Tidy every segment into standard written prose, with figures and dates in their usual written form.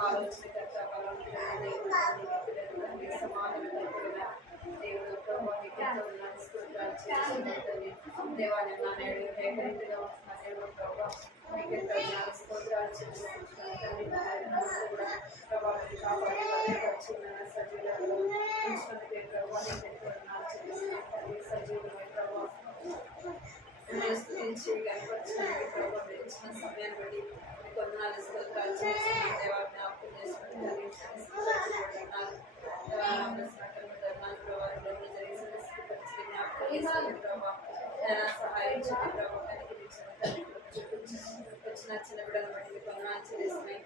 ఆలోచనకర్త సమాధానకర్తగా దేవుడు ప్రభావితంతో దేవాన్ని నా నేడు ఏకరీతిగా ఉంటున్న దేవుడు ప్రభావ మీకు స్తోత్రాలు చెల్లిస్తున్నాను తండ్రి ప్రభావాన్ని కాపాడి వచ్చిన సజీవులలో ఉంచినందుకే ప్రభావాన్ని చెల్లిస్తున్నాను తండ్రి సజీవులై ప్రభావం స్తుతించి కనపరచడానికి ప్రభావం ఇచ్చిన సమయాన్ని బట్టి కొందనాలు స్తోత్రాలు చేస్తున్నాను దేవా జ్ఞాపకం చేసుకుంటారు సహాయం వచ్చిన చిన్న బిడ్డలు బట్టి కొందనాలు చెల్లిస్తున్నాయి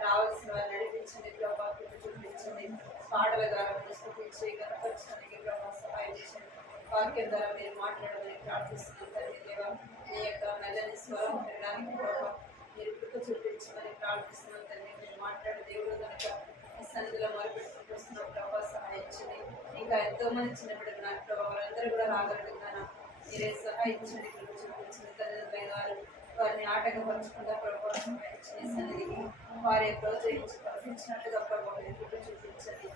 రావాల్సిన వారు నడిపించండి ప్రభావం చూపించండి పాటల ద్వారా స్తుతించి కనపరచడానికి ప్రభావ సహాయం చేయండి వాక్యం ద్వారా మీరు మాట్లాడమని ప్రార్థిస్తున్నాను తండ్రి దేవా మీ యొక్క మెల్లని స్వరం వినడానికి ప్రభావ మీరు కృప చూపించమని ప్రార్థిస్తున్నాను తండ్రి మీరు మాట్లాడే దేవుడు కనుక ఈ సన్నిధిలో మొదలుపెట్టుకుంటూ వస్తున్న ప్రభావ సహాయించండి ఇంకా ఎంతో మంది చిన్న బిడ్డలు నాకు ప్రభావ వారందరూ కూడా రాగలుగుతున్నాను మీరే సహాయించండి కృప చూపించండి తల్లిదండ్రులైన వారు వారిని ఆటంకపరచకుండా ప్రభావ సహాయించండి సన్నిధికి వారి ప్రోత్సహించి పంపించినట్టుగా ప్రభావ మీరు కృప చూపించండి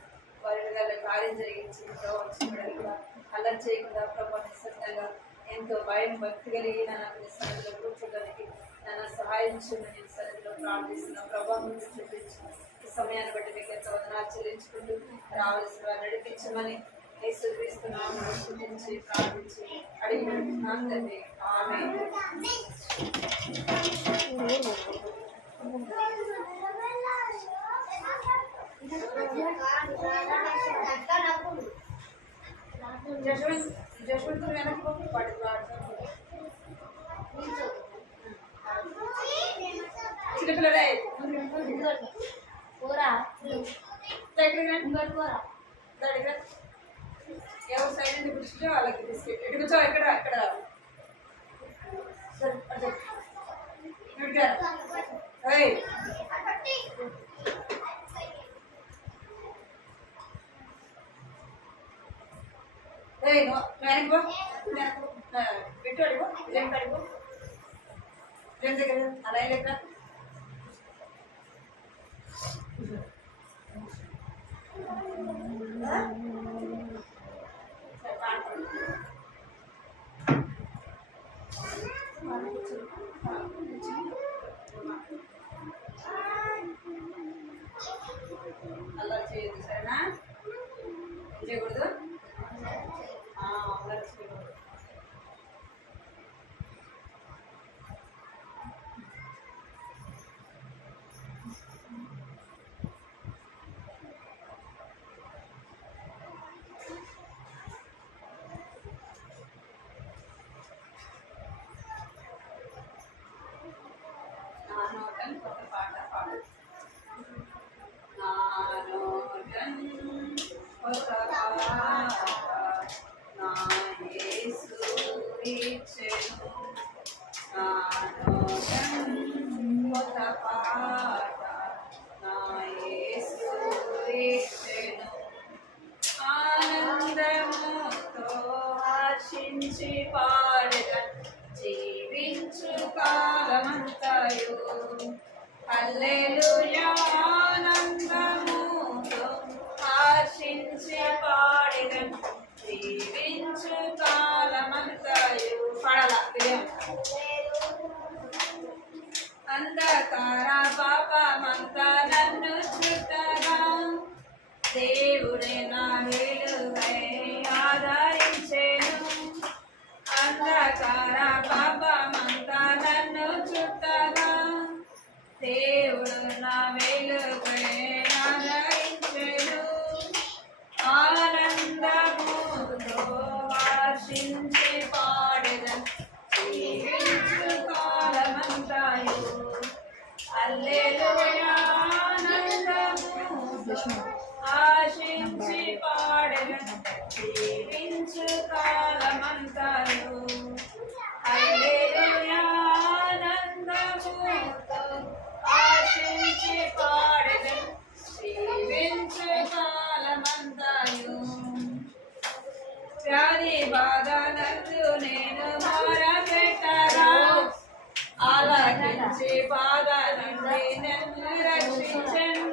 వారి కార్యం జరిగించింది ప్రభావ చిన్న బిడ్డలు కూడా అల్లరి చేయకుండా ప్రభావ నిశ్శబ్దంగా ఎంతో భయం భక్తి కలిగిన నాకు సన్నిధిలో కూర్చోడానికి నన్ను సహాయం చేయమని సన్నిధిలో ప్రార్థిస్తున్నాను ప్రభావం చూపించిన ఈ సమయాన్ని బట్టి మీకు ఎంతో వందనాలు చెల్లించుకుంటూ రావాల్సిన వారు నడిపించమని యేసుక్రీస్తునామములో స్తుతించి ప్రార్థించి అడిగినాను తండ్రి ఆమేన్. జశ్వంత్ వెనక్కి చిన్నపిల్లలే ఎవరు సైడ్ నుంచి కూర్చుంటే వాళ్ళకి బిస్కెట్ ఎటు కూర్చో ఇక్కడ ఇక్కడ వెనక్కి పెట్టు అడిగో ఇదేం అడిగో ఇదేం దగ్గర అలా ఎక్కడ అలా చేయదు సరేనా చేయకూడదు అలా చేయకూడదు కొత్త పాట పాడు కొత్త పాట నా యేసు ఇచ్చెను కొత్త పాట నా యేసు ఇచ్చెను ఆనందముతో హర్షించి పాడెదను జీవించు కాలమంతయు హల్లెలూయా ఆనందముతో హర్షించి పాడెదను జీవించు కాలమంతయు పాడాల అంధకార పాపమంతా నన్ను చుట్టగా దేవుడే నా వెలుగై ఆదరించెను అంధకార పాపమంతా నన్ను చుట్టగా దేవుడు నా వెలుగై ఆదరించెను ఆనందముతో హర్షించి పాడెదను జీవించు కాలమంతయు హల్లెలూయా ఆనందముతో హర్షించి పాడెదను జీవించు కాలమంతయు హల్లెలూయా ఆనందముతో హర్షించి పాడెదను జీవించు కాలమంతయు వ్యాధి బాధ నందు నేను మొరపెట్టగా ఆలకించి ఆలకించి బాధ నుండి నన్ను రక్షించను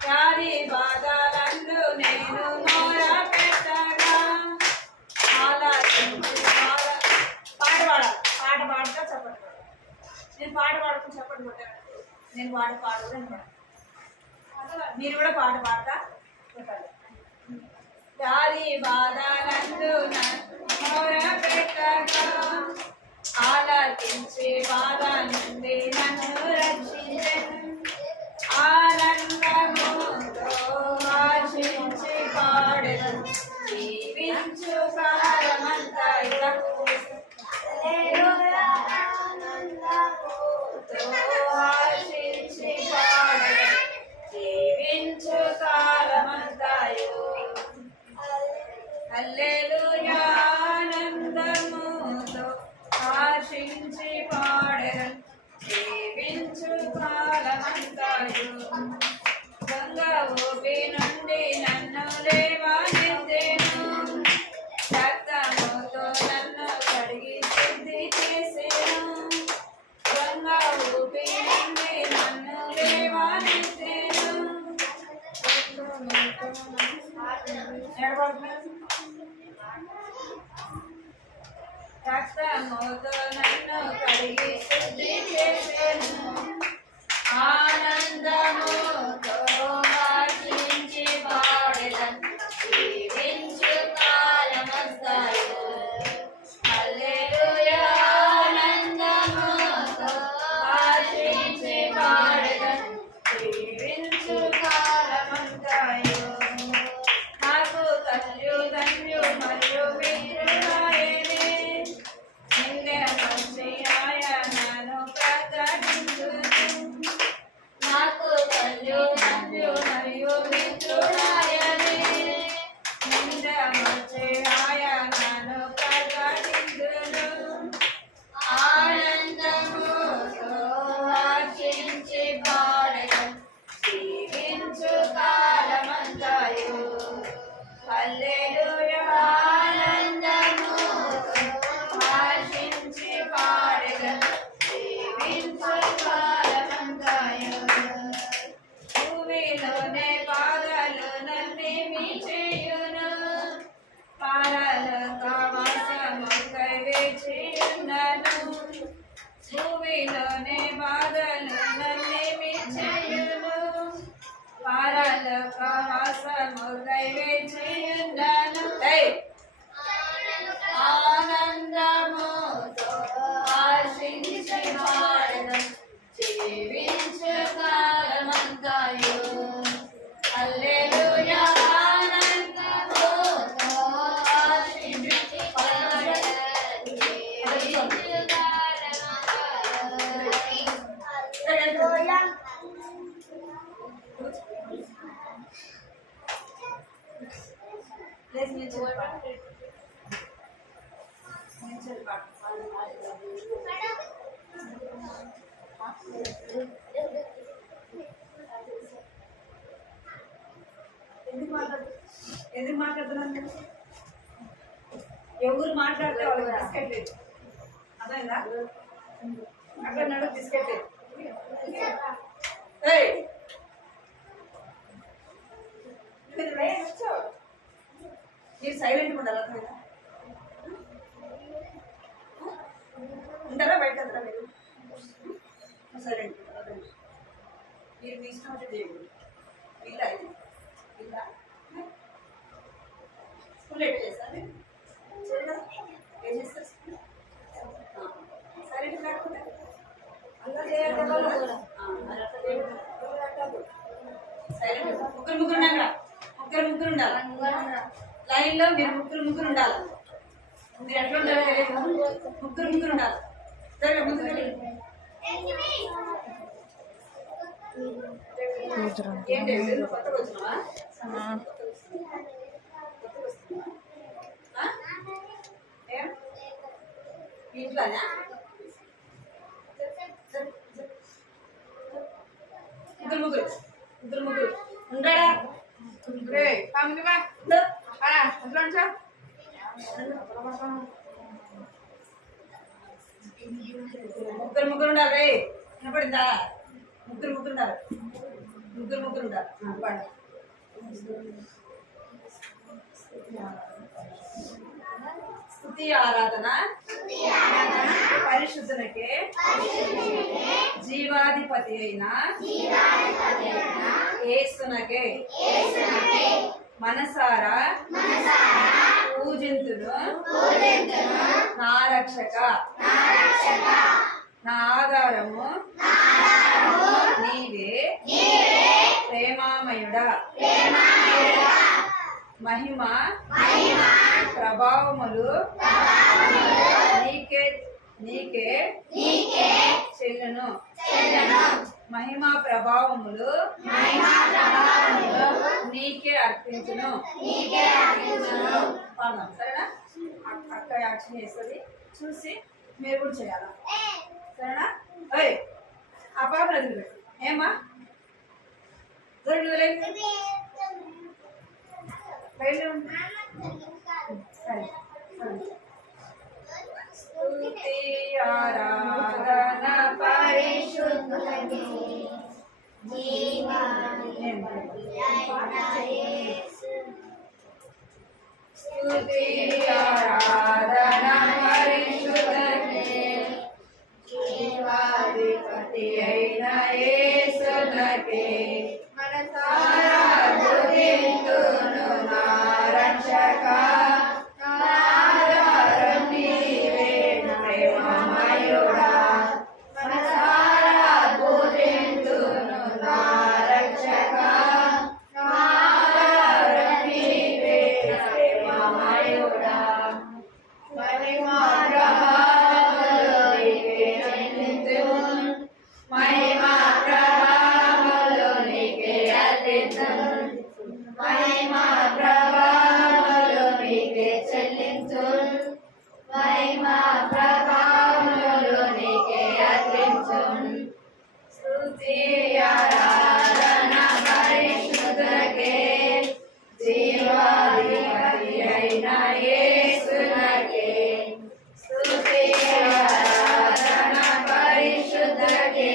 వ్యాధి బాధలందు నేను మొర పెట్టగా ఆలకించి బాధ పాట పాడతా చెప్పండి నేను పాట పాడుకుని చెప్పండి కొట్టాను నేను పాట పాడదు మీరు కూడా పాట పాడతా చెప్పండి వ్యాధి బాధలందు మొర పెట్టగా ఆలకించి బాధ నుండి నన్ను రక్షించెను ఆనందముతో ఆశించి పాడెదను జీవించు కాలమంతా ఆశించి పాడెదను జీవించు కాలమంతాయు హల్లెలూయా ఆనందముతో ఆశించి పాడెదను జీవించు కాలమంతాయు గంగ ఊపి నుండి నన్ను లేవనెత్తెను రక్తముతో నన్ను కడిగి శుద్ధి చేసెను గంగ ఊపి నుండి నన్ను లేవనెత్తెను రక్తముతో నన్ను కడిగి శుద్ధి చేసెను ఆనందముతో ఆశించి పాడెదను జీవించు కాలమంతాయు హల్లెలూయా ఆనందముతో ఆశించి పాడెదను జీవించు కాలమంతాయు నాకు తల్లిదండ్రులు మరియు మిత్రులాయనే నిందెన మంచి ఆయనను ప్రకటించును నాకు తల్లిదండ్రులు మరియు మిత్రులాయనే నిందెన మంచి ఆయనను ప్రకటించును ఆనందముతో ఆశించి పాడెదను జీవించు కాలమంతాయు హల్లెలూయా ఆనందముతో ఆశించి పాడెదను జీవించు కాలమంతాయు భూమిలోనే పాదాలు నన్నేమి చేయును పారలోక వాసముకై వేచియున్నను భూమిలోనే బాధలు నన్నేమి చేయును పారలోక వాసముకై వేచియున్నను ఆనందముతో ఆశించి పాడెదను జీవించు కాలమంతాయు హల్లెలూయా ఆనందముతో ఆశించి పాడెదను జీవించు కాలమంతాయు ప్లీజ్ నిల్చోండి ఎందుకు మాట్లాడుతున్నాను ఎవరు మాట్లాడితే వాళ్ళకి బిస్కెట్ లేదు అదేనా అక్కడ నడు బిస్కెట్ లేదు మీరు సైలెంట్గా ఉండాలి అర్థమైనా ఉంటారా బయట కదా మీరు సైలెంట్ మీరు మీ ఇష్టం వచ్చి చేయకూడదు ఇల్లా ఇది ఇల్లా స్కూల్ ఎట్లా చేస్తారు ఏం చేస్తారు స్కూల్ సైలెంట్ లేకపోతే అలా సైలెంట్ ముగ్గురు ఉండాలి లైన్లో మీరు ముగ్గురు ఉండాలి మీరు ఎట్లా ఉండాలి తెలియదు ముగ్గురు ఉండాలి సరే ముందు ఏంటి కొత్తగా వచ్చినావా ఇంట్లోనా ముగ్గురు ఉంటాడా ముగ్గురు ఉండాలి వినపడిందా? ముగ్గురు ఉంటారు. పాడు. స్తుతి ఆరాధన పరిశుద్ధులకే జీవాధిపతి అయిన యేసునకే మనసారా పూజింతును నా రక్షక నా ఆధారము నీవే ప్రేమామయుడా మహిమ ప్రభావములు నీకే చెల్లును. మహిమ ప్రభావములు నీకే అర్పించును. పాడదాం సరేనా? అక్క యాక్షన్ చేస్తుంది చూసి మీరు కూడా చేయాలా సరేనా? అయ్యి ఆ పాప వదిలిపెట్టు. ఏమ్మా దొరికి స్తుతి ఆరాధన పరిశుద్ధులకే స్తుతి ఆరాధన పరిశుద్ధులకే జీవాధిపతి అయిన యేసునకే మనసారా స్తుతింతును నా రక్షక నా ఆధారం నీవే ప్రేమమయుడా మనసారా స్తుతింతును నా రక్షక నా ఆధారం నీవే ప్రేమమయుడా మహిమ ప్రభావములు నీకే చెల్లింతును మహిమ ప్రభావములు నీకే అర్పింతును మహిమ ప్రభావములు నీకే చెల్లింతును మహిమ ప్రభావములు నీకే అర్పింతును స్తుతి ఆరాధన పరిశుద్ధులకే జీవాధిపతి అయిన యేసునకే స్తుతి ఆరాధన పరిశుద్ధులకే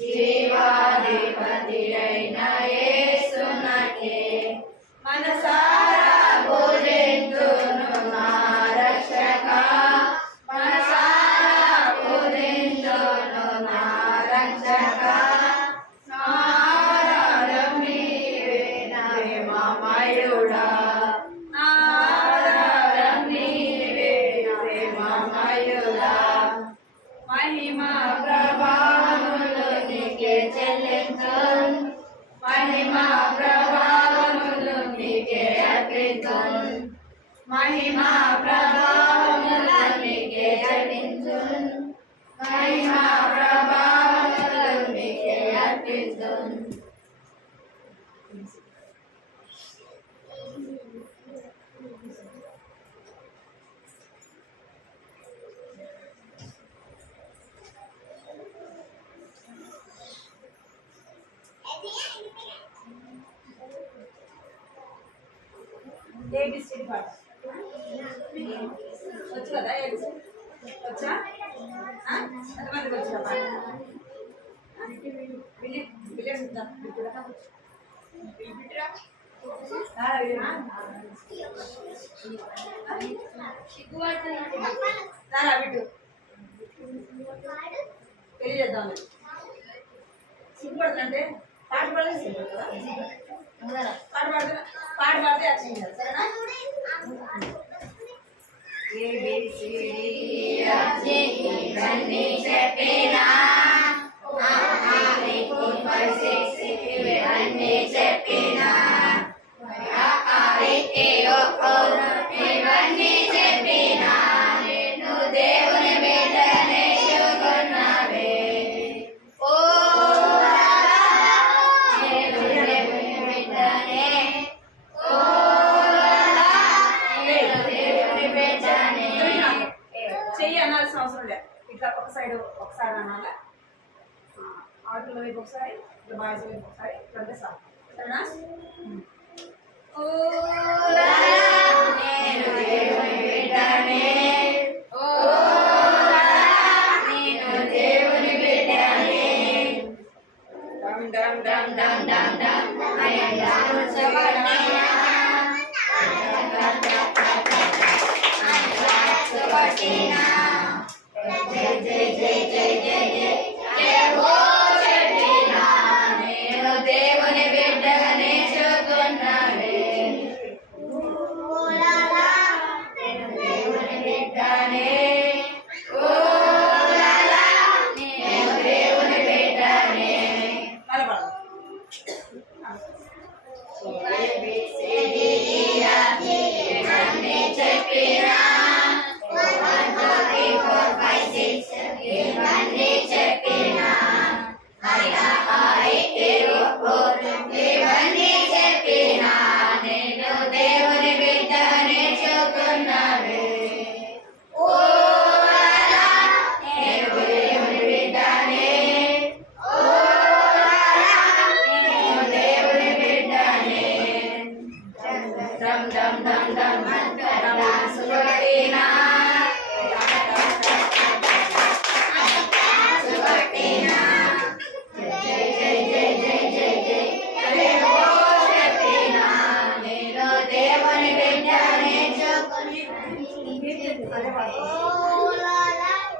జీవాధిపతి అయిన యేసునకే మనసారా పూజింతును నా రక్షక మనసారా పూజింతును నా రక్షక నా ఆధారం నీవే ప్రేమమయుడా నా ఆధారం నీవే ప్రేమమయుడా మహిమ ప్రభావములు నీకే చెల్లింతును మహిమ ప్రభావములు నీకే అర్పింతును మహిమ ప్రభావములు నీకే అర్పింతును మహిమ ప్రభావములు నీకే అర్పింతును ఏబిసిడి పాట వచ్చు కదా? ఏబిసిడి వచ్చా? ఎంతమందికి వచ్చిన పాట? బిడ్డు పెళ్లి చేద్దాం. సిగ్గుపడుతుందంటే పాట పాడితే సిగ్గుపడుతుందా? పాట పాడితే యాక్షన్ చేయాలి సరేనా? ఇవన్నీ చెప్పినా ఇవన్నీ చెప్పినా ఇవన్నీ చెప్పినా నేను దేవుని బిడ్డనే చూకున్నావే ఓ నేను దేవుని బిడ్డనే ఓ నేను దేవుని బిడ్డనే. చెయ్యి అనాల్సిన అవసరం లేదు. ఇట్లా ఒకసారి అనాలా ఆటల వైపు ఒకసారి ఇట్లా బాయ్స్ వైపు ఒకసారి ఇట్లా సార్ సరేనా? నేను దేవుని బిడ్డనే ఓ నేను దేవుని బిడ్డనే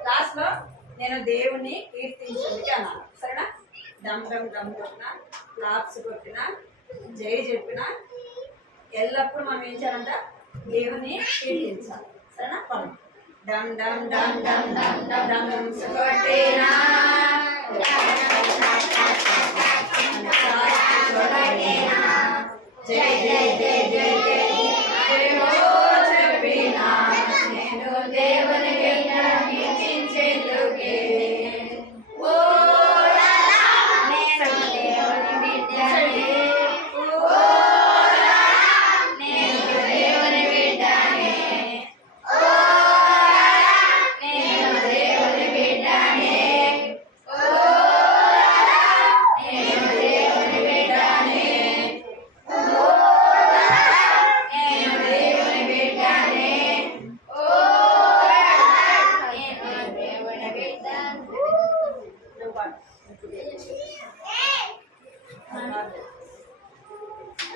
లాస్ట్ లో నేను దేవుని కీర్తించుందికి అన్నాను. సరేనా? డమ్ డమ్ డమ్ కొట్టిన, క్లాప్స్ కొట్టిన, జై చెప్పిన, ఎల్లప్పుడూ మనం ఏం చేయాలంట? దేవుని కీర్తించాలి. సరేనా? పడు. డమ్ డమ్ డమ్ డమ్ డమ్ డమ్ డమ్ డమ్స్ కొట్టినా, జై జై జై జై జై చెప్పినా, నేను దేవుని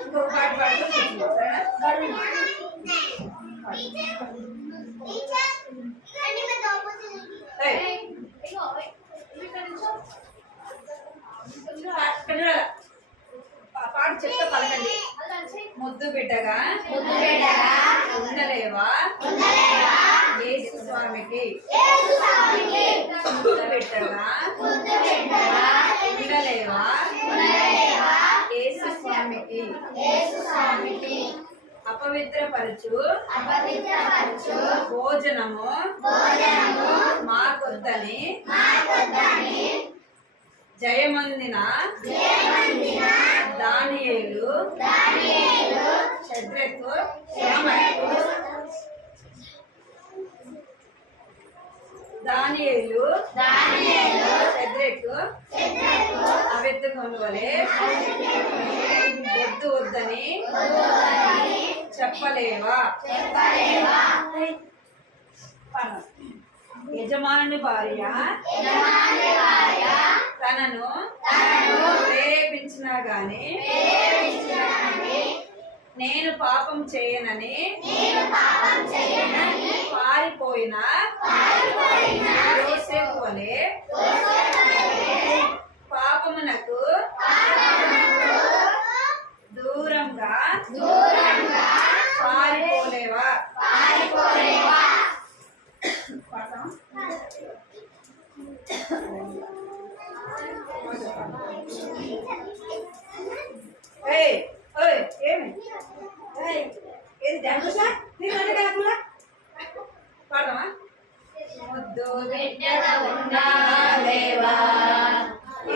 ఇంకో పాట పాడుతూ పాట చెప్తా పలకండి. ముద్దు బిడ్డగా ఉండలేవా యేసు స్వామికి, ముద్దు బిడ్డగా ఉండలేవా యేసు స్వామికి, అపవిత్రపరచు భోజనము మాకొద్దని జయమందిన దానియేలు షద్రకు దానియేలు షద్రకు అబెద్దుగోను వలె వద్దు వద్దని చెప్పలేవా? యజమానుని భార్య తనను ప్రేరేపించినా గాని నేను పాపం చేయనని పారిపోయిన యోసేపు వలె పాపమునకు దూరంగా పారిపోలేవా? పాడమా? ముద్దు బిడ్డగా ఉండాలేవా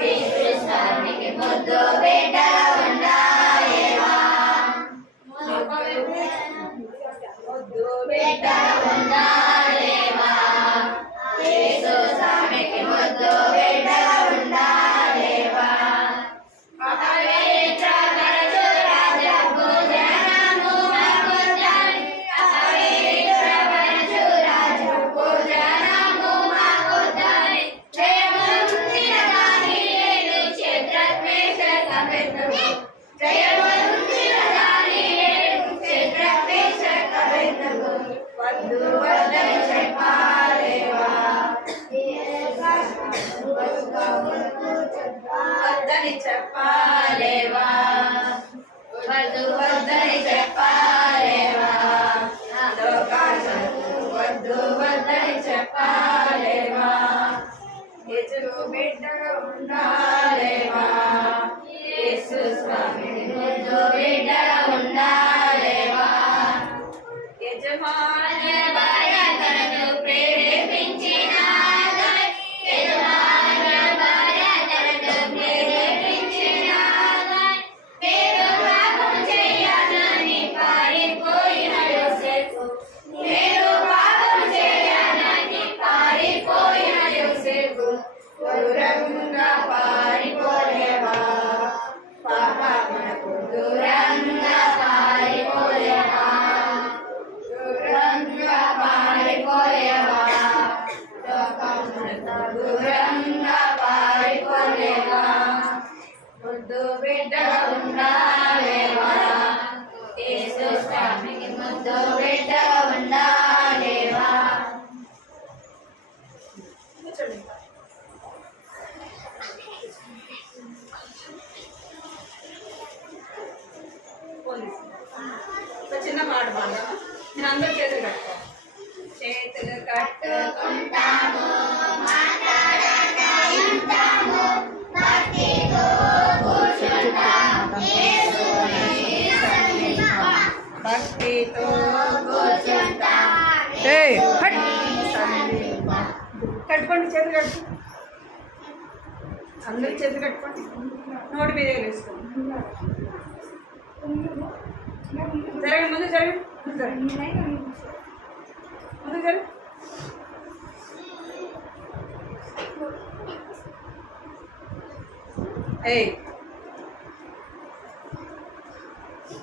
యేసు స్వామికి, ముద్దు బిడ్డగా ఉండాలేవా, ముద్దు బిడ్డగా ఉండాలేవా యేసు స్వామికి, ముద్దు బిడ్డగా ఉండాలేవా. వద్దు వద్దని చెప్పాలేవా, వద్దు వద్దని చెప్పాలేవా, లోకాశకు వద్దు వద్దని చెప్పాలేవా, యేసు బిడ్డగా ఉండాలేవా, యేసు స్వామి ముద్దు బిడ్డగా ఉండాలేవా, యజమాని భార్యను ప్రేరేపించిన దూరంగా పారిపోలేవా, పాపమునకు దూరంగా పారిపోలేవా, దూరంగా పారిపోలేవా, లోకమునకు దూరంగా పారిపోలేవా, ముద్దు బిడ్డగా ఉండాలేవా, యేసు స్వామికి ముద్దు బిడ్డగా ఉండాలేవా. కూర్చోండి. చిన్న పాట పాడదామా? నేను అందరూ చేతులు కట్టుకో. చేతులు కట్టుకుంటాము, భక్తితో కట్టుకోండి. చేతులు కట్టు, అందరూ చేతులు కట్టుకోండి. నోటి మీద వేసుకోండి. జరగండి, ముందు జరగండి, ముందు జరగండి, ముందు జరగండి.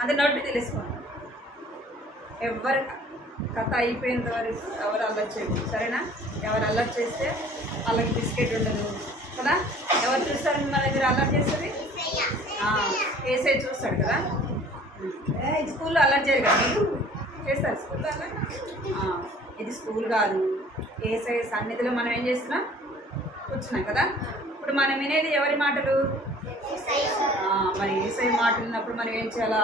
అది నోటి తెలుసుకోండి. ఎవరు కథ అయిపోయేంత వరకు ఎవరు అల్లరి చేయదు, సరేనా? ఎవరు అల్లరి చేస్తే వాళ్ళకి బిస్కెట్ ఉండదు కదా. ఎవరు చూస్తారు మిమ్మల్ని మీరు అల్లరి చేస్తుంది? ఏసై చూస్తాడు కదా. స్కూల్లో అల్లరి చేయరు కదా, మీరు చేస్తారు స్కూల్లో అల్లరి. ఇది స్కూల్ కాదు, ఏసై సన్నిధిలో మనం ఏం చేస్తున్నాం? కూర్చున్నాం కదా. ఇప్పుడు మనం వినేది ఎవరి మాటలు? మరి ఏసై మాటలు ఉన్నప్పుడు మనం ఏం చేయాలా?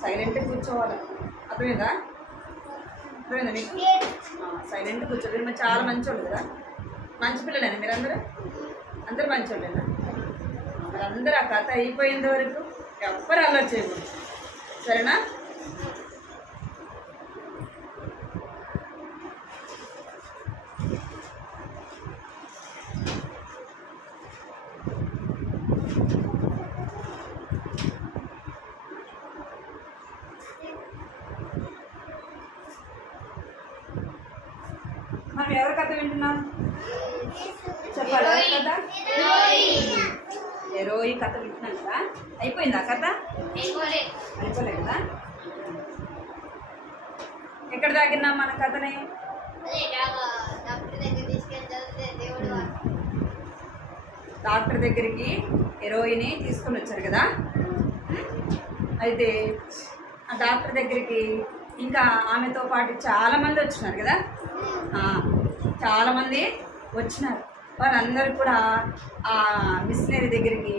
సైలెంట్గా కూర్చోవాలి. అర్థమైందా? అర్థమైందా మీకు? సైలెంట్గా కూర్చోవాలి. మీరు చాలా మంచోళ్ళు కదా. మంచి పిల్లలేనా మీరందరూ? అందరూ మంచోళ్ళేనా? మరి అందరూ ఆ కథ అయిపోయేంత వరకు ఎవ్వరు అల్లరి చేయకూడదు, సరేనా? మనం ఎవరి కథ వింటున్నాం చెప్పాలి కదా. ఎరోయి కథ వింటున్నాం కదా. అయిపోయిందా కథ? అయిపోలే కదా. ఎక్కడ దాగినాం మన కథని? డాక్టర్ దగ్గరికి హీరోయిని తీసుకొని వచ్చారు కదా. అయితే ఆ డాక్టర్ దగ్గరికి ఇంకా ఆమెతో పాటు చాలామంది వచ్చినారు కదా. చాలామంది వచ్చినారు. వాళ్ళందరూ కూడా ఆ మిషనరీ దగ్గరికి,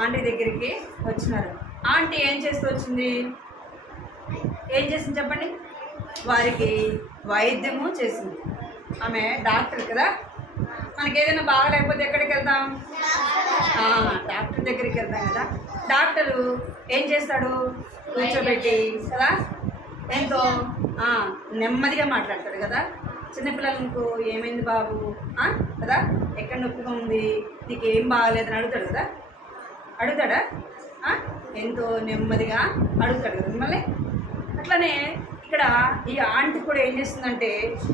ఆంటీ దగ్గరికి వచ్చినారు. ఆంటీ ఏం చేస్తూ వచ్చింది? ఏం చేసింది చెప్పండి? వారికి వైద్యము చేసింది. ఆమె డాక్టర్ కదా. మనకి ఏదైనా బాగలేకపోతే ఎక్కడికి వెళ్తాం? డాక్టర్ దగ్గరికి వెళ్తాం కదా. డాక్టరు ఏం చేస్తాడు? కూర్చోబెట్టి కదా ఎంతో నెమ్మదిగా మాట్లాడతాడు కదా. చిన్నపిల్లలకు ఏమైంది బాబు కదా, ఎక్కడ నొప్పిగా ఉంది, నీకు ఏం బాగాలేదని అడుగుతాడు కదా. అడుగుతాడా? ఎంతో నెమ్మదిగా అడుగుతాడు కదా మిమ్మల్ని. అట్లనే ఇక్కడ ఈ ఆంటీ కూడా ఏం చేస్తుందంటే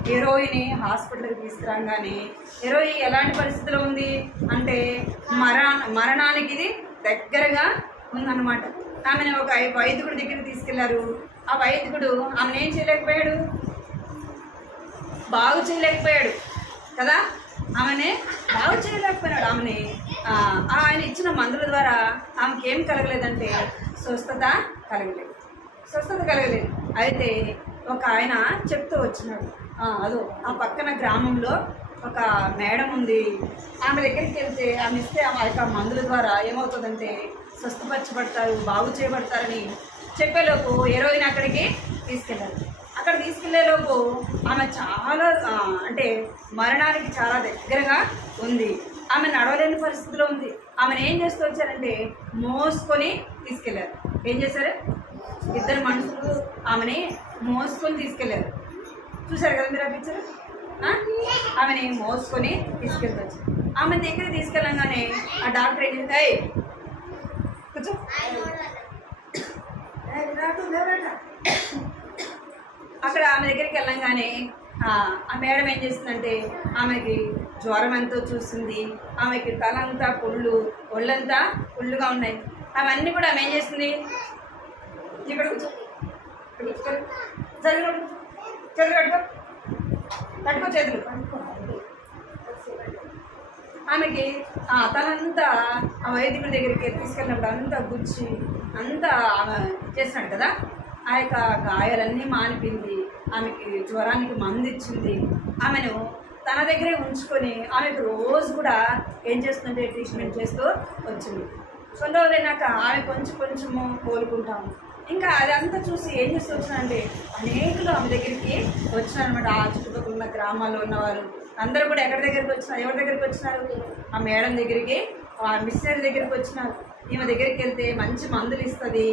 హీరోయిని హాస్పిటల్కి తీసుకురాగానే హీరోయి ఎలాంటి పరిస్థితిలో ఉంది అంటే మరణానికి ఇది దగ్గరగా ఉందన్నమాట. ఆమెను ఒక వైద్యుడి దగ్గరికి తీసుకెళ్లారు. ఆ వైద్యుడు ఆమెను ఏం చేయలేకపోయాడు? బాగు చేయలేకపోయాడు కదా. ఆమెనే బాగు చేయలేకపోయాడు. ఆమెని ఆయన ఇచ్చిన మందుల ద్వారా ఆమెకి ఏం కలగలేదంటే స్వస్థత కలగలేదు. అయితే ఒక ఆయన చెప్తూ వచ్చినాడు. అదో ఆ పక్కన గ్రామంలో ఒక మేడం ఉంది. ఆమె దగ్గరికి వెళ్తే ఆమె ఇస్తే ఆ యొక్క మందుల ద్వారా ఏమవుతుందంటే స్వస్థపరచబడతారు, బాగు చేయబడతారని చెప్పేలోపు హీరోయిన్ అక్కడికి తీసుకెళ్ళారు. అక్కడ తీసుకెళ్లేలోపు ఆమె చాలా అంటే మరణానికి చాలా దగ్గరగా ఉంది. ఆమె నడవలేని పరిస్థితిలో ఉంది. ఆమెను ఏం చేస్తూ వచ్చారంటే మోసుకొని తీసుకెళ్లారు. ఏం చేశారు? ఇద్దరు మనుషులు ఆమెని మోసుకొని తీసుకెళ్లారు. చూసారు కదా మీరు ఆ పిక్చర్? ఆమెని మోసుకొని తీసుకెళ్ళవచ్చు. ఆమె దగ్గర తీసుకెళ్ళంగానే ఆ డాక్టర్ ఏం చేస్తాయి కూర్చో అక్కడ ఆమె దగ్గరికి వెళ్ళంగానే ఆ మేడం ఏం చేస్తుందంటే ఆమెకి జ్వరం ఎంతో చూస్తుంది. ఆమెకి తల అంతా ఒళ్ళంతా పుళ్ళుగా ఉన్నాయి. అవన్నీ కూడా ఆమె ఏం చేస్తుంది? ఇక్కడ చదువు కట్టుకో చేతులు. ఆమెకి తనంతా ఆ వైద్యుడి దగ్గరికి తీసుకెళ్ళినప్పుడు అంతా గుచ్చి అంతా ఆమె చేస్తున్నాడు కదా. ఆ యొక్క గాయాలన్నీ మానిపింది. ఆమెకి జ్వరానికి మందు ఇచ్చింది. ఆమెను తన దగ్గరే ఉంచుకొని ఆమెకు రోజు కూడా ఏం చేస్తుందంటే ట్రీట్మెంట్ చేస్తూ వచ్చింది. కొన్ని రోజులైనాక ఆమె కొంచెము కోలుకుంటాము. ఇంకా అదంతా చూసి ఏం చేస్తూ వచ్చినారంటే అనేకులు ఆమె దగ్గరికి వచ్చినారనమాట. ఆ చుట్టుపక్కల ఉన్న గ్రామాల్లో ఉన్నవారు అందరూ కూడా ఎవరి దగ్గరికి వచ్చినారు? ఆ మేడం దగ్గరికి, ఆ మిషనరీ దగ్గరికి వచ్చినారు. ఈమె దగ్గరికి వెళ్తే మంచి మందులు ఇస్తుంది,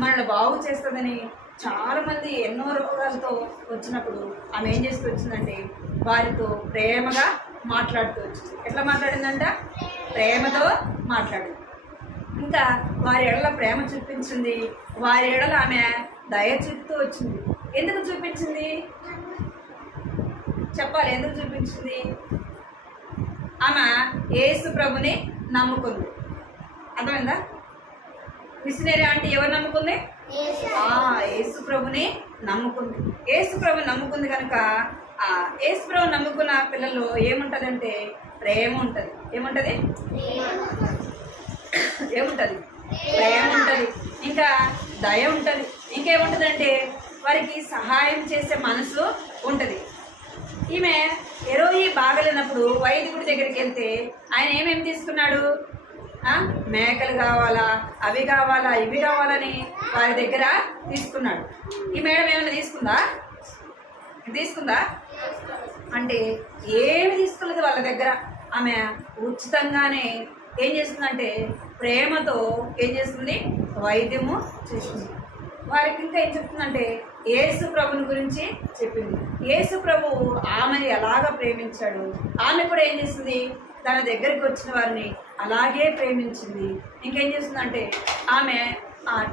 మనల్ని బాగు చేస్తుందని చాలామంది ఎన్నో రోగాలతో వచ్చినప్పుడు ఆమె ఏం చేస్తూ వచ్చిందంటే వారితో ప్రేమగా మాట్లాడుతూ వచ్చింది. ఎట్లా మాట్లాడిందంట? ప్రేమతో మాట్లాడింది. ఇంకా వారి ఎడల ప్రేమ చూపించింది. వారి ఎడల ఆమె దయ చూపుతూ వచ్చింది. ఎందుకు చూపించింది చెప్పాలి? ఎందుకు చూపించింది? ఆమె యేసు ప్రభుని నమ్ముకుంది. అర్థమైందా? మిషనరీ అంటే ఎవరు నమ్ముకుంది? యేసు ప్రభుని నమ్ముకుంది. యేసు ప్రభుని నమ్ముకుంది కనుక యేసు ప్రభుని నమ్ముకున్న పిల్లల్లో ఏముంటుందంటే ప్రేమ ఉంటుంది. ఏముంటుంది? ప్రేమ ఉంటుంది. ఇంకా దయ ఉంటుంది. ఇంకేముంటుందంటే వారికి సహాయం చేసే మనసు ఉంటుంది. ఈమె ఎరోయి బాగలేనప్పుడు వైద్యుడి దగ్గరికి వెళ్తే ఆయన ఏమేమి తీసుకున్నాడు? మేకలు కావాలా, అవి కావాలా, ఇవి కావాలని వారి దగ్గర తీసుకున్నాడు. ఈ మేడం ఏమైనా తీసుకుందా అంటే ఏమి తీసుకోలేదు వాళ్ళ దగ్గర. ఆమె ఉచితంగానే ఏం చేస్తుందంటే ప్రేమతో ఏం చేస్తుంది? వైద్యము చేస్తుంది. వారికి ఇంకా ఏం చెప్తుందంటే యేసు ప్రభుని గురించి చెప్పింది. యేసు ప్రభు ఆమెని ఎలాగ ప్రేమించాడు, ఆమె కూడా ఏం చేస్తుంది? తన దగ్గరికి వచ్చిన వారిని అలాగే ప్రేమించింది. ఇంకేం చేస్తుందంటే ఆమె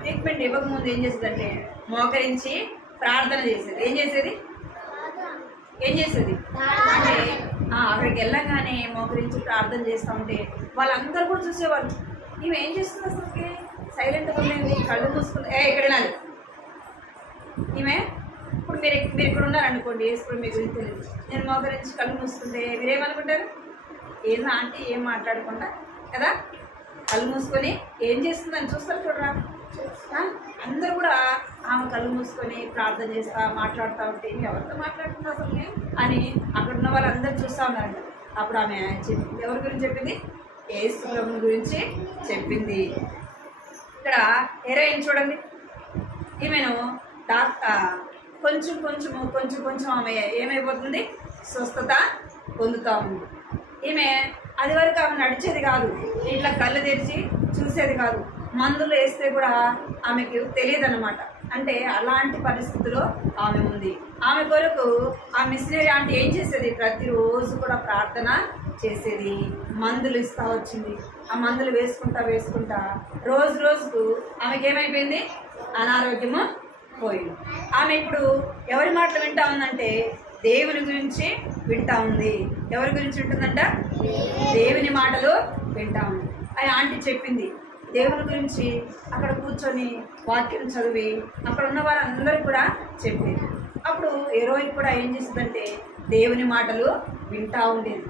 ట్రీట్మెంట్ ఇవ్వకముందు ఏం చేస్తుందంటే మోకరించి ప్రార్థన చేసేది. ఏం చేసేది అంటే అక్కడికి వెళ్ళగానే మోకరించి ప్రార్థన చేస్తూ ఉంటే వాళ్ళందరూ కూడా చూసేవాళ్ళు. ఈమె ఏం చేస్తుంది? అసలుకి సైలెంట్గా ఉండేది, కళ్ళు మూసుకుంది. ఇక్కడ వెళ్ళాలి ఈమె. ఇప్పుడు మీరు ఇక్కడ ఉన్నారనుకోండి, ఇప్పుడు మీ గురించి తెలియదు, నేను మోకరించి కళ్ళు మూసుకుంటే మీరేమనుకుంటారు? ఏం ఆంటీ ఏం మాట్లాడకుండా కదా కళ్ళు మూసుకొని ఏం చేస్తుందని చూస్తారు. చూడరా, అందరూ కూడా ఆమె కళ్ళు మూసుకొని ప్రార్థన చేస్తా మాట్లాడుతూ ఉంటే ఎవరితో మాట్లాడుతుంది అసలు అని అక్కడ ఉన్న వాళ్ళందరూ చూస్తూ ఉన్నారంట. అప్పుడు ఆమె చెప్పింది. ఎవరి గురించి చెప్పింది? యేసు ప్రభుని గురించి చెప్పింది. ఇక్కడ హీరోయిన్ చూడండి, ఈమెను కొంచెం ఆమె ఏమైపోతుంది? స్వస్థత పొందుతూ ఉంది. ఈమె అది వరకు ఆమె నడిచేది కాదు, ఇట్లా కళ్ళు తెరిచి చూసేది కాదు, మందులు వేస్తే కూడా ఆమెకు తెలియదు అనమాట. అంటే అలాంటి పరిస్థితిలో ఆమె ఉంది. ఆమె కొరకు ఆ మిషనరీ ఆంటీ ఏం చేసేది? ప్రతిరోజు కూడా ప్రార్థన చేసేది, మందులు ఇస్తూ వచ్చింది. ఆ మందులు వేసుకుంటా రోజుకు ఆమెకి ఏమైపోయింది? అనారోగ్యము పోయింది. ఆమె ఇప్పుడు ఎవరి మాటలు వింటా ఉందంటే దేవుని గురించి వింటా ఉంది. ఎవరి గురించి వింటుందంట? దేవుని మాటలు వింటా ఉంది. అది ఆంటీ చెప్పింది. దేవుని గురించి అక్కడ కూర్చొని వాక్యం చదివి అక్కడ ఉన్న వారందరూ కూడా చెప్పింది. అప్పుడు హీరోయిన్ కూడా ఏం చేస్తుందంటే దేవుని మాటలు వింటా ఉండేది.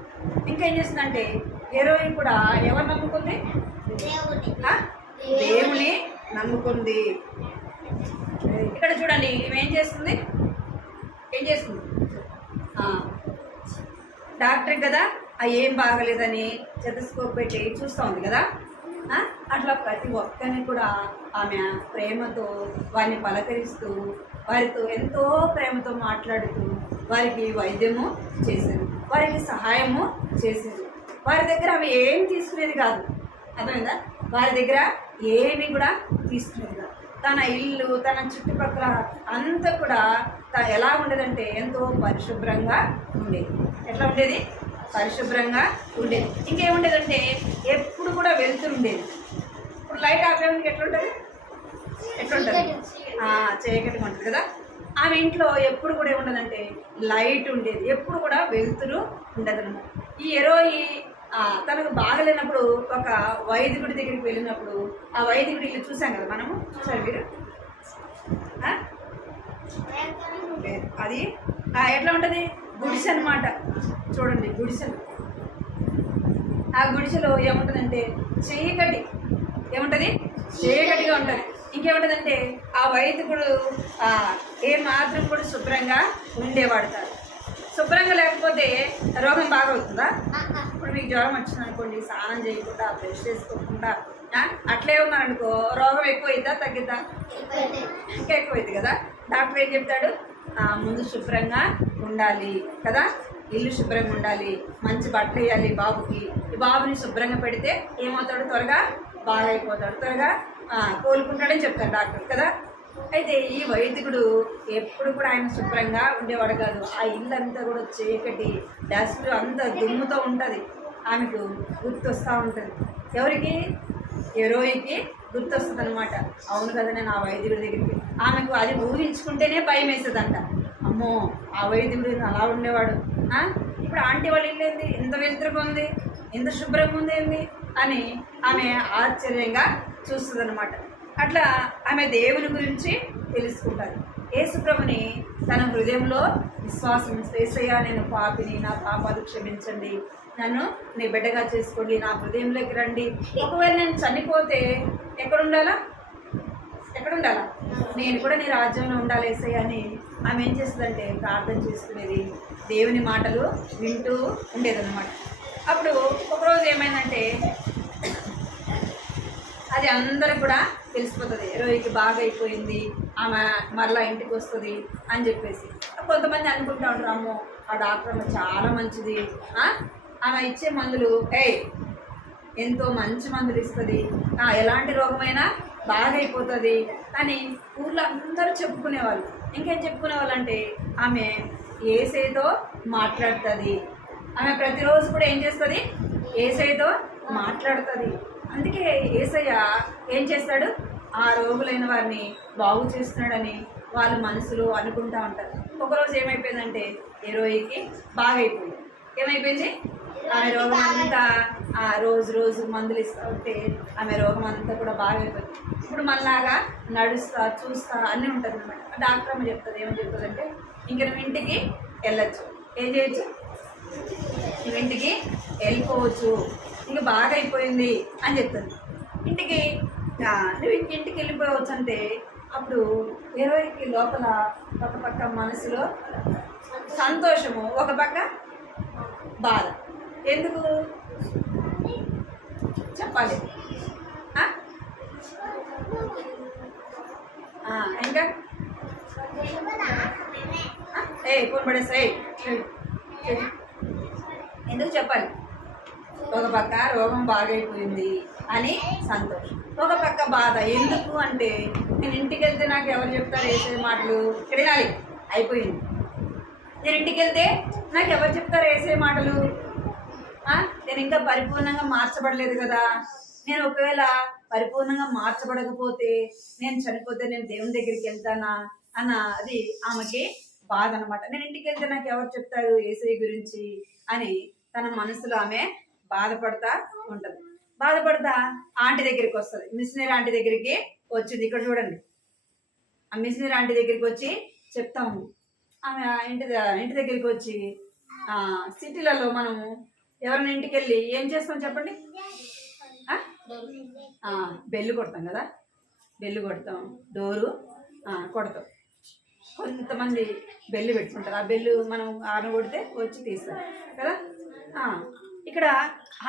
ఇంకా ఏం చేస్తుందంటే హీరోయిన్ కూడా ఎవరు నమ్ముకుంది? దేవుని నమ్ముకుంది. ఇక్కడ చూడండి, ఈమె ఏం చేస్తుంది? డాక్టర్ కదా ఏం బాగలేదని స్టెతస్కోప్ పెట్టి చూస్తూ ఉంది కదా. అట్లా ప్రతి ఒక్కరిని కూడా ఆమె ప్రేమతో వారిని పలకరిస్తూ వారితో ఎంతో ప్రేమతో మాట్లాడుతూ వారికి వైద్యము చేసేది, వారికి సహాయము చేసేది. వారి దగ్గర అవి ఏం తీసుకునేది కాదు, అర్థమైందా? వారి దగ్గర ఏమి కూడా తీసుకునేది కాదు. తన ఇల్లు, తన చుట్టుపక్కల అంతా కూడా ఎలా ఉండేదంటే ఎంతో పరిశుభ్రంగా ఉండేది. ఎట్లా ఉండేది? పరిశుభ్రంగా ఉండేది. ఇంకేముండేదంటే ఎప్పుడు కూడా వెళ్తుండేది. ఇప్పుడు లైట్ ఆపేవానికి ఎట్లుంటుంది? చీకటిగా ఉంటుంది కదా. ఆమె ఇంట్లో ఎప్పుడు కూడా ఏముండదంటే లైట్ ఉండేది, ఎప్పుడు కూడా వెలుతురు ఉండదన్నమాట. ఈ ఎరోయి తనకు బాగలేనప్పుడు ఒక వైద్యుడి దగ్గరికి వెళ్ళినప్పుడు ఆ వైద్యుడి ఇల్లు చూసాం కదా మనము, చూసారు మీరు? అది ఎట్లా ఉంటుంది? గుడిసె అనమాట. చూడండి గుడిసెలు. ఆ గుడిసెలో ఏముంటుందంటే చీకటి, ఏముంటుంది? చీకటిగా ఉంటుంది. ఇంకేముంటుందంటే ఆ వైద్యుడు ఏ మాత్రం కూడా శుభ్రంగా ఉండేవాడు కాదు. శుభ్రంగా లేకపోతే రోగం బాగా అవుతుందా? ఇప్పుడు మీకు జ్వరం వచ్చిందనుకోండి, స్నానం చేయకుండా బ్రష్ చేసుకోకుండా అట్లే ఉన్నారనుకో, రోగం ఎక్కువైద్దా తగ్గిద్దా? ఇంకా ఎక్కువైంది కదా. డాక్టర్ ఏం చెప్తాడు? ముందు శుభ్రంగా ఉండాలి కదా, ఇల్లు శుభ్రంగా ఉండాలి, మంచి బట్టలు వేయాలి బాబుకి. ఈ బాబుని శుభ్రంగా పెడితే ఏమవుతాడు? త్వరగా బాగా అయిపోతాడు, త్వరగా కోలుకుంటాడని చెప్తాడు డాక్టర్ కదా. అయితే ఈ వైద్యుడు ఎప్పుడు కూడా ఆయన శుభ్రంగా ఉండేవాడు కాదు. ఆ ఇల్లు అంతా కూడా చీకటి, డస్ట్ అంతా దుమ్ముతో ఉంటుంది. ఆమెకు గుర్తొస్తూ ఉంటుంది. ఎవరికి? ఎరోయికి గుర్తొస్తుంది అనమాట. అవును కదా, నేను ఆ వైద్యుడి దగ్గరికి. ఆమెకు అది ఊహించుకుంటేనే భయం వేసేదంట. అమ్మో, ఆ వైద్యుడు అలా ఉండేవాడు, ఇప్పుడు ఆంటీ వాళ్ళ ఇల్లు ఏంది ఎంత వెలుతురుగా ఉంది, ఎంత శుభ్రంగా ఉంది ఏంది అని ఆమె ఆశ్చర్యంగా చూస్తుంది అనమాట. అట్లా ఆమె దేవుని గురించి తెలుసుకుంటారు. యేసుప్రభుని తన హృదయంలో విశ్వాసం, యేసయ్యా నేను పాపిని, నా పాపాలు క్షమించండి, నన్ను నీ బిడ్డగా చేసుకోండి, నా హృదయంలోకి రండి. ఒకవేళ నేను చనిపోతే ఎక్కడుండాలా? నేను కూడా నీ రాజ్యంలో ఉండాలి యేసయ్యా అని ఆమె ఏం చేస్తుందంటే ప్రార్థన చేసుకునేది, దేవుని మాటలు వింటూ ఉండేదన్నమాట. అప్పుడు ఒకరోజు ఏమైందంటే అది అందరికి కూడా తెలిసిపోతుంది, ఎరోయికి బాగా అయిపోయింది, ఆమె మరలా ఇంటికి వస్తుంది అని చెప్పేసి. కొంతమంది అనుకుంటా ఉంటారు, అమ్మో ఆ డాక్టర్ అమ్మ చాలా మంచిది, ఆమె ఇచ్చే మందులు ఎంతో మంచి మందులు ఇస్తుంది, ఎలాంటి రోగమైనా బాగా అయిపోతుంది అని ఊళ్ళో అందరూ చెప్పుకునేవాళ్ళు. ఇంకేం చెప్పుకునేవాళ్ళు అంటే ఆమె యేసయ్యతో మాట్లాడుతుంది. ఆమె ప్రతిరోజు కూడా ఏం చేస్తుంది? యేసయ్యతో మాట్లాడుతుంది. అందుకే యేసయ్య ఏం చేస్తాడు? ఆ రోగులైన వారిని బాగు చేస్తున్నాడని వాళ్ళ మనసులో అనుకుంటా ఉంటారు. ఒకరోజు ఏమైపోయిందంటే ఎరోయికి బాగా అయిపోయింది. ఏమైపోయింది? ఆమె రోగం అంతా రోజు మందులు ఇస్తూ ఉంటే ఆమె రోగం అంతా కూడా బాగా అయిపోయింది. ఇప్పుడు మనలాగా నడుస్తా చూస్తా అన్నీ ఉంటుంది అనమాట. డాక్టర్ అమ్మ చెప్తుంది, ఏమని చెప్తుంది అంటే ఇంక నువ్వు ఇంటికి వెళ్ళచ్చు. ఏం చేయొచ్చు? నువ్వు ఇంటికి వెళ్ళిపోవచ్చు, ఇంక బాగా అయిపోయింది అని చెప్తుంది. ఇంటికి నువ్వు ఇంటికి వెళ్ళిపోవచ్చు అంటే అప్పుడు ఎరోయికి లోపల ఒక పక్క మనసులో సంతోషము, ఒక పక్క బాధ. ఎందుకు చెప్పాలి? ఇంకా ఫోన్ పడేస్తా. ఎందుకు చెప్పాలి? ఒక పక్క రోగం బాగైపోయింది అని సంతోషం, ఒక పక్క బాధ. ఎందుకు అంటే నేను ఇంటికి వెళ్తే నాకు ఎవరు చెప్తారు వేసే మాటలు? ఇక్కడ వినాలి, అయిపోయింది. నేను ఇంటికి వెళ్తే నాకు ఎవరు చెప్తారు వేసే మాటలు? నేను ఇంకా పరిపూర్ణంగా మార్చబడలేదు కదా. నేను ఒకవేళ పరిపూర్ణంగా మార్చబడకపోతే, నేను చనిపోతే నేను దేవుని దగ్గరికి వెళ్తానా అన్న అది ఆమెకి బాధ అనమాట. నేను ఇంటికి వెళ్తే నాకు ఎవరు చెప్తారు యేసయ్య గురించి అని తన మనసులో ఆమె బాధపడతా ఉంటుంది. బాధపడతా ఆంటీ దగ్గరికి వస్తుంది, మిషనరీ ఆంటీ దగ్గరికి వచ్చింది. ఇక్కడ చూడండి, ఆ మిషనరీ ఆంటీ దగ్గరికి వచ్చి చెప్తాము. ఆమె ఇంటి దగ్గరికి వచ్చి సిటీలలో మనము ఎవరైనా ఇంటికి వెళ్ళి ఏం చేస్తాం చెప్పండి? బెల్లు కొడతాం కదా, బెల్లు కొడతాం, డోరు కొడతాం. కొంతమంది బెల్లు పెట్టుకుంటారు, ఆ బెల్లు మనం ఆన కొడితే వచ్చి తీస్తారు కదా. ఇక్కడ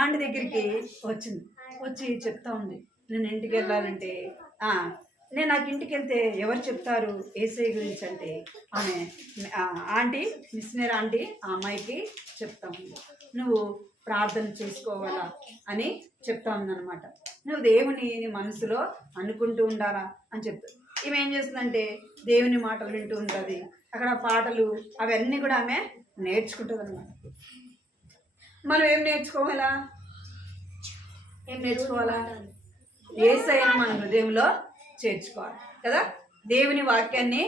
ఆంటీ దగ్గరికి వచ్చి చెప్తా ఉంది, నేను ఇంటికి వెళ్ళాలంటే నేను నాకు ఇంటికి వెళ్తే ఎవరు చెప్తారు ఏసఐ గురించి అంటే ఆమె ఆంటీ మిషనరీ ఆంటీ ఆ అమ్మాయికి చెప్తా ఉంది, నువ్వు ప్రార్థన చేసుకోవాలా అని చెప్తా ఉందన్నమాట. నువ్వు దేవుని నీ మనసులో అనుకుంటూ ఉండాలా అని చెప్తావు. ఈమె ఏం చేస్తుందంటే దేవుని మాటలు వింటూ ఉంటుంది, అక్కడ పాటలు అవన్నీ కూడా ఆమె నేర్చుకుంటుంది అన్నమాట. మనం ఏం నేర్చుకోవాలా? యేసయ్యను మన హృదయంలో చేర్చుకోవాలి కదా, దేవుని వాక్యాన్ని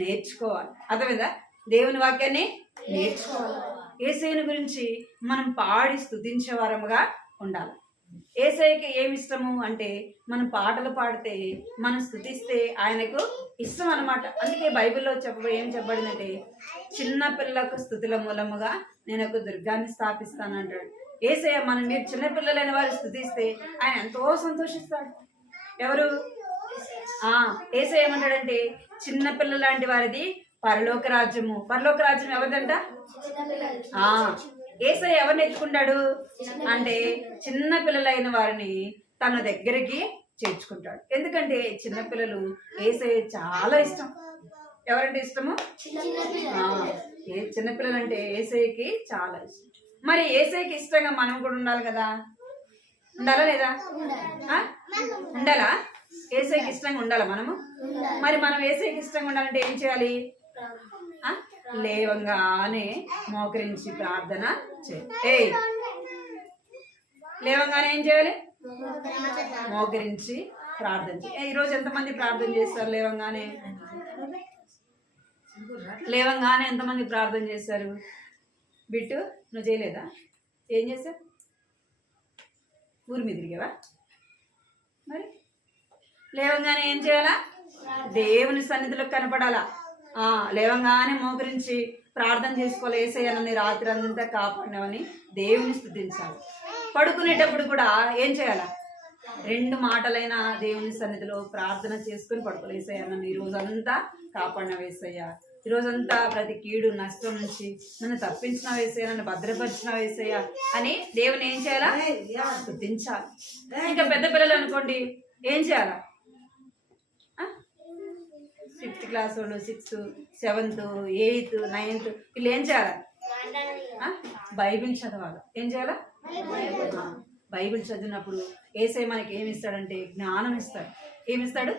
నేర్చుకోవాలి. అర్థమైందా? దేవుని వాక్యాన్ని నేర్చుకోవాలి. యేసయ్యను గురించి మనం పాడి స్తుతించే వారముగా ఉండాలి. యేసయ్యకి ఏమి ఇష్టము అంటే మనం పాటలు పాడితే మనం స్తుతిస్తే ఆయనకు ఇష్టం అన్నమాట. అందుకే బైబిల్లో ఏం చెప్పబడిందంటే చిన్న పిల్లలకు స్తుతుల మూలముగా నేను ఒక దుర్గాన్ని స్థాపిస్తాను అంటాడు. యేసయ్య మీరు చిన్నపిల్లలైన వారు స్తుతిస్తే ఆయన ఎంతో సంతోషిస్తాడు. ఎవరు? యేసయ్య ఏమంటాడంటే చిన్నపిల్ల లాంటి వారిది పరలోక రాజ్యము. పరలోక రాజ్యం ఎవరిదంట? యేసయ్య ఎవరిని ఎత్తుకుంటాడు అంటే చిన్న పిల్లలైన వారిని తన దగ్గరికి చేర్చుకుంటాడు. ఎందుకంటే చిన్నపిల్లలు యేసయ్య చాలా ఇష్టం. ఎవరంటే ఇష్టము? చిన్నపిల్లలు అంటే యేసయ్యకి చాలా ఇష్టం. మరి యేసయ్యకి ఇష్టంగా మనం కూడా ఉండాలి కదా, ఉండాలా లేదా? ఉండాలా? యేసయ్యకి ఇష్టంగా ఉండాలా మనము? మరి మనం యేసయ్యకి ఇష్టంగా ఉండాలంటే ఏం చేయాలి? లేవంగానే మోకరించి ప్రార్థన చేయాలి. లేవంగానే ఏం చేయాలి? మోకరించి ప్రార్థన చేయాలి. ఈరోజు ఎంతమంది ప్రార్థన చేస్తారు? లేవంగానే ఎంతమంది ప్రార్థన చేస్తారు? బిట్టు నువ్వు చేయలేదా? ఏం చేసావు? ఊరి మీద తిరిగావా? మరి లేవంగానే ఏం చేయాలా? దేవుని సన్నిధిలో కనపడాలా. లేవంగానే మోకరించి ప్రార్థన చేసుకోవాలి. యేసయ్యని రాత్రి అంతా కాపాడినవని దేవుని స్తుతించాలి. పడుకునేటప్పుడు కూడా ఏం చేయాలా? 2 మాటలైనా దేవుని సన్నిధిలో ప్రార్థన చేసుకుని పడుకోవాలి. యేసయ్య నన్ను ఈ రోజంతా కాపాడిన యేసయ్య, ఈరోజంతా ప్రతి కీడు నష్టం నుంచి నన్ను తప్పించిన యేసయ్య, నన్ను భద్రపరిచిన యేసయ్య అని దేవుని ఏం చేయాలా? స్తుతించాలి. ఇంకా పెద్ద పిల్లలు అనుకోండి, ఏం చేయాలా? 5th క్లాస్ వాళ్ళు 6th, 7th, 8th, 9th వీళ్ళు ఏం చేయాలి? బైబిల్ చదవాలి. ఏం చేయాలా? బైబిల్ చదివినప్పుడు యేసయ్య మనకి ఏమి ఇస్తాడంటే జ్ఞానం ఇస్తాడు. ఏమిస్తాడు?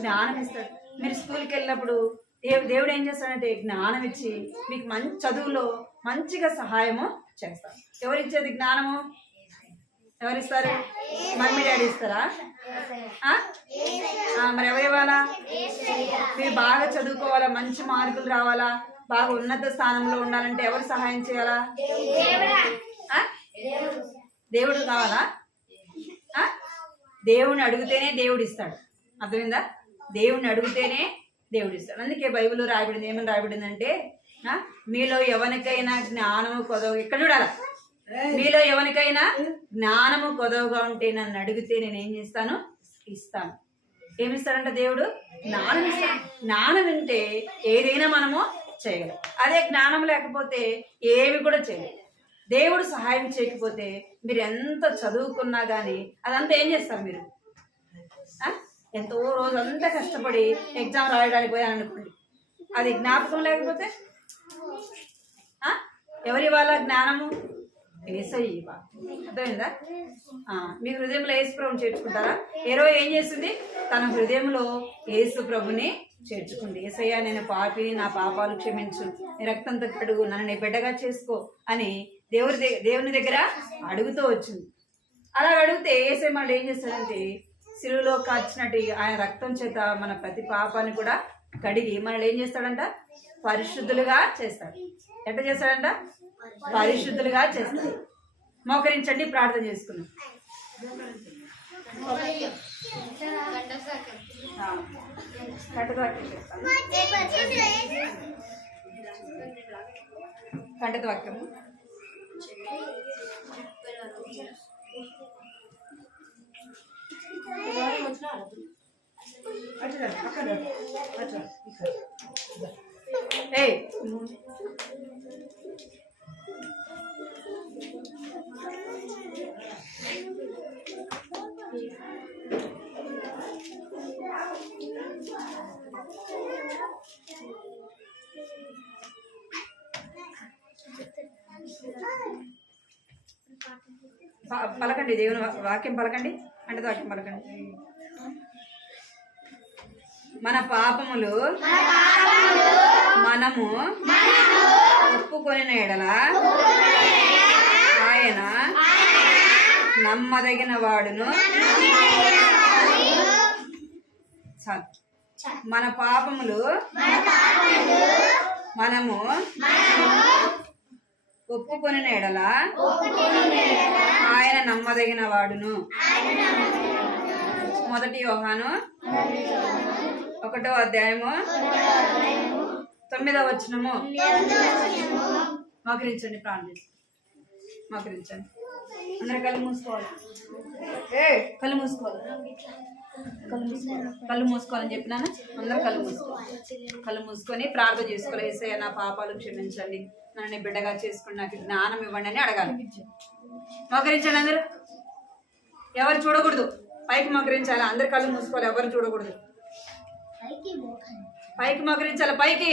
జ్ఞానం ఇస్తాడు. మీరు స్కూల్కి వెళ్ళినప్పుడు దేవుడు ఏం చేస్తాడంటే జ్ఞానం ఇచ్చి మీకు మంచి చదువులో మంచిగా సహాయము చేస్తాడు. ఎవరిచ్చేది జ్ఞానము? ఎవరిస్తారు? మమ్మీ డాడీ ఇస్తారా? మరి ఎవరు ఇవ్వాలా? మీరు బాగా చదువుకోవాలా, మంచి మార్కులు రావాలా, బాగా ఉన్నత స్థానంలో ఉండాలంటే ఎవరు సహాయం చేయాలా? దేవుడు కావాలా? దేవుడిని అడిగితేనే దేవుడు ఇస్తాడు. అర్థమైందా? దేవుడిని అడిగితేనే దేవుడు ఇస్తాడు. అందుకే బైబిల్లో రాయబడింది, ఏమని రాయబడిందంటే మీలో ఎవరికైనా జ్ఞానము కొదవ, ఇక్కడ చూడాలా, మీలో ఎవరికైనా జ్ఞానము కొదవగా ఉంటే నన్ను అడిగితే నేను ఏం చేస్తాను? ఇస్తాను. ఏమిస్తాడంట దేవుడు? జ్ఞానం ఇస్తాడు. జ్ఞానం వింటే ఏదైనా మనము చేయగలం. అదే జ్ఞానం లేకపోతే ఏమి కూడా చేయలేం. దేవుడు సహాయం చేయకపోతే మీరు ఎంత చదువుకున్నా కానీ అదంతా ఏం చేస్తారు? మీరు ఎంతో రోజంతా కష్టపడి ఎగ్జామ్ రాయడానికి పోయాను అనుకోండి, అది జ్ఞాపకం లేకపోతే ఎవరి వాళ్ళ జ్ఞానము? యేసయ్య. అర్థమైందా? మీ హృదయంలో యేసు ప్రభుని చేర్చుకుంటారా? ఏం చేస్తుంది? తన హృదయంలో యేసు ప్రభుని చేర్చుకుంది. యేసయ్య నేను పాపి, నా పాపాలు క్షమించు, నీ రక్తంతో కడుగు, నన్ను నీ బిడ్డగా చేసుకో అని దేవుని దగ్గర అడుగుతూ వచ్చింది. అలా అడిగితే యేసయ్య మళ్ళీ ఏం చేస్తాడంటే శిలువలో కాచినట్టు ఆయన రక్తం చేత మన ప్రతి పాపాన్ని కూడా కడిగి మనల్ని ఏం చేస్తాడంట? పరిశుద్ధులుగా చేస్తాడు. ఎట్లా చేస్తాడంట? పరిశుద్ధులుగా చేస్తాడు. మోకరించండి, ప్రార్థన చేసుకున్నాం. కంటత వాక్యము పలకండి, దేవుని వాక్యం పలకండి, అంటే వాక్యం పలకండి. మన పాపములు మనము ఒప్పుకొనిన ఎడల ఆయన నమ్మదగిన వాడును. చాలు. మన పాపములు మనము ఒప్పుకొనిన ఎడల ఆయన నమ్మదగిన వాడును. 1 యోహాను 1వ అధ్యాయము 9వ వచనము. మోకరించండి, ప్రార్థించండి, మోకరించండి. అందరూ కళ్ళు మూసుకోవాలి. కళ్ళు మూసుకోవాలి, కళ్ళు మూసుకోవాలని చెప్పినాను. అందరూ కళ్ళు మూసుకొని ప్రార్థన చేసుకోవాలి. యేసయ్య, నా పాపాలు క్షమించండి, నన్ను బిడ్డగా చేసుకుని నాకు జ్ఞానం ఇవ్వండి అని అడగాలి. మోకరించండి అందరూ. ఎవరు చూడకూడదు, పైకి మోకరించాలి. అందరు కళ్ళు మూసుకోవాలి, ఎవరు చూడకూడదు. పైకి మోకరించాలి, పైకి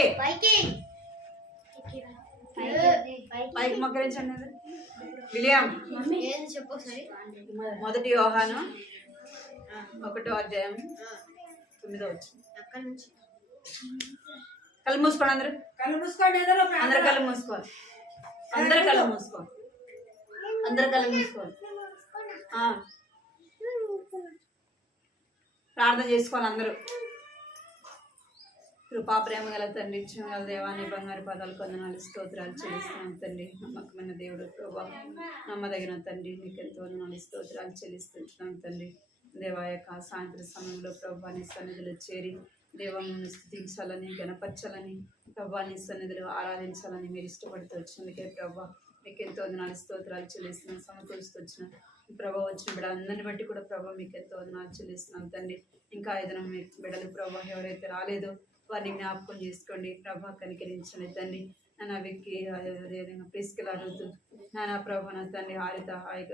పైకి మోకరించండి. విలియం 1 యోహాను 1వ అధ్యాయం 9వ వచనం. కళ్ళు మూసుకోండి, అందరూ కళ్ళు మూసుకోండి. అందరు కళ్ళు మూసుకోవాలి, అందరు కళ్ళు మూసుకోవాలి, అందరు కళ్ళు మూసుకోవాలి. ప్రార్థన చేసుకోవాలి అందరూ. కృపా ప్రేమ గల తండ్రి, గల దేవాన్ని బంగారు పదాలు కొందనాలు స్తోత్రాలు చెల్లిస్తున్నాం తండ్రి. నమ్మకమైన దేవుడు ప్రభా, నమ్మదగిన తండ్రి, నీకు ఎంతో వందనాలు స్తోత్రాలు చెల్లిస్తున్నాం తండ్రి. దేవా యొక్క సాయంత్రం సమయంలో ప్రభాని సన్నిధిలో చేరి దేవాన్ని స్తుతించాలని, గణపరచాలని, ప్రభాని సన్నిధిలో ఆరాధించాలని మీరు ఇష్టపడుతూ వచ్చినందుకే ప్రభా మీకు ఎంతో వందనాలు స్తోత్రాలు చెల్లిస్తున్నాం. సమకూరుస్తూ వచ్చిన ప్రభావ వచ్చిన బిడ్డ అందరిని బట్టి కూడా ప్రభావ మీకు ఎంతో వందనాలు చెల్లిస్తున్నాం తండ్రి. ఇంకా ఏదైనా మీ బిడ్డలు ప్రభావ ఎవరైతే రాలేదో వారిని జ్ఞాపకం చేసుకోండి ప్రభా, కనికరించండి తండ్రి. నాన్న విక్కి, ప్రిస్కిల్ అడుగుతూ నాన్న ప్రభా, నా తండ్రి హారిత,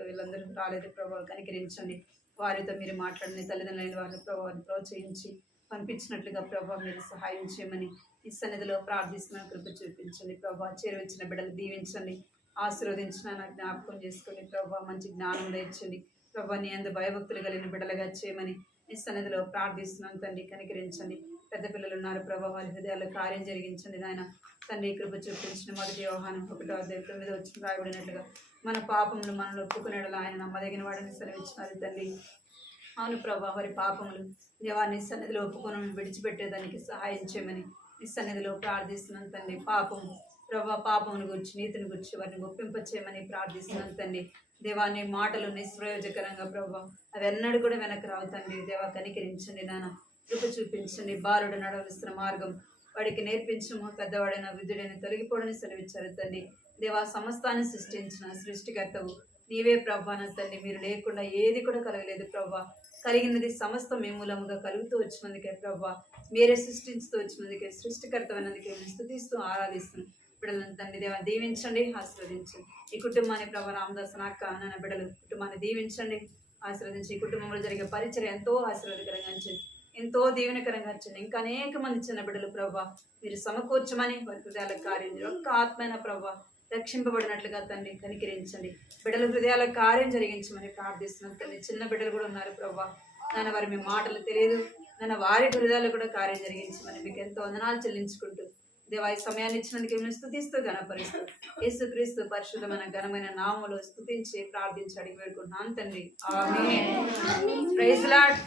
వీళ్ళందరూ రాలేదు ప్రభావ, కనికరించండి. వారితో మీరు మాట్లాడండి. తల్లిదండ్రులైన వారిని ప్రభావాన్ని ప్రోత్సహించి పంపించినట్లుగా ప్రభావ మీరు సహాయం చేయమని ఈ సన్నిధిలో ప్రార్థిస్తున్న కృప చూపించండి ప్రభావ. చేరువచ్చిన బిడ్డలు దీవించండి, ఆశీర్వదించిన నాకు జ్ఞాపకం చేసుకొని ప్రభావ మంచి జ్ఞానం తెచ్చండి ప్రభావ. నీ అందు భయభక్తులు కలిగిన బిడ్డలుగా చేయమని ఈ సన్నిధిలో ప్రార్థిస్తున్నాను తండ్రి. కనికరించండి. పెద్ద పిల్లలు ఉన్నారు ప్రభావ, వారి హృదయాల్లో కార్యం జరిగించండి నాయన తండ్రి. కృప చూపించిన 1 యోహాను 1వ అధ్యాయం 9వ వచనం రాయబడినట్లుగా మన పాపములు మనలో ఒప్పుకునేలా ఆయన నమ్మదగిన వాడిని సెలవిచ్చినారు తండ్రి. అవును ప్రభా, వారి పాపములు దేవాన్ని సన్నిధిలో ఒప్పుకొని విడిచిపెట్టేదానికి సహాయం చేయమని ఈ సన్నిధిలో ప్రార్థిస్తున్నాను తండ్రి. పాపము ప్రభా, పాపమును గురించి, నీతిని గురించి వారిని ఒప్పింపచేయమని ప్రార్థిస్తున్నాను తండ్రి. దేవాన్ని మాటలు నిష్ప్రయోజకరంగా ప్రభా అవి ఎన్నడూ కూడా వెనక్కి రావు తండ్రి. దేవా కనికరించండి నాన్న, కృప చూపించండి. బాలుడు నడవలసిన మార్గం వాడికి నేర్పించము, పెద్దవాడైన విధుడైన తొలగిపోవడని సెలవిచ్చారు తండ్రి. దేవా సమస్తాన్ని సృష్టించిన సృష్టికర్తవు నీవే ప్రభా నా తండ్రి. మీరు లేకుండా ఏది కూడా కలగలేదు ప్రభా. కలిగినది సమస్తం మీ మూలముగా కలుగుతూ వచ్చినందుకే ప్రభా, మీరే సృష్టించుతూ వచ్చినందుకే, సృష్టికర్తమైనందుకే మేము స్తుతిస్తూ ఆరాధిస్తున్నాం. బిడ్డలను తండ్రి దేవా దీవించండి, ఆశీర్వదించండి. ఈ కుటుంబాన్ని ప్రభా రామదాస్ అక్క నాన్న బిడ్డలు కుటుంబాన్ని దీవించండి, ఆశీర్వదించి. ఈ కుటుంబంలో జరిగే పరిచయం ఎంతో ఆశీర్వాదకరంగా ఉంచండి, ఎంతో దీవెనకరంగా ఉంచండి. ఇంకా అనేక మంది చిన్న బిడ్డలు ప్రభా మీరు సమకూర్చమని వారి హృదయాల కార్యం ఒక్క ఆత్మైన ప్రభా రక్షింపబడినట్లుగా తండ్రి కనికరించండి. బిడ్డల హృదయాల కార్యం జరిగించమని ప్రార్థిస్తున్నాం తండ్రి. చిన్న బిడ్డలు కూడా ఉన్నారు ప్రభా నాన్న, వారి మీ మాటలు తెలియదు నాన్న, వారి హృదయాలు కూడా కార్యం జరిగించమని మీకు ఎంతో వందనాలు చెల్లించుకుంటూ దేవా ఈ సమయాన్ని ఇచ్చినందుకు మేము స్తుతిస్తూ ఘనపరుస్తూ యేసుక్రీస్తు పరిశుద్ధమైన ఘనమైన నామములో స్తుతించి ప్రార్థించి అడిగి వేడుకుంటున్నాను తండ్రి. ఆమేన్. Praise lord.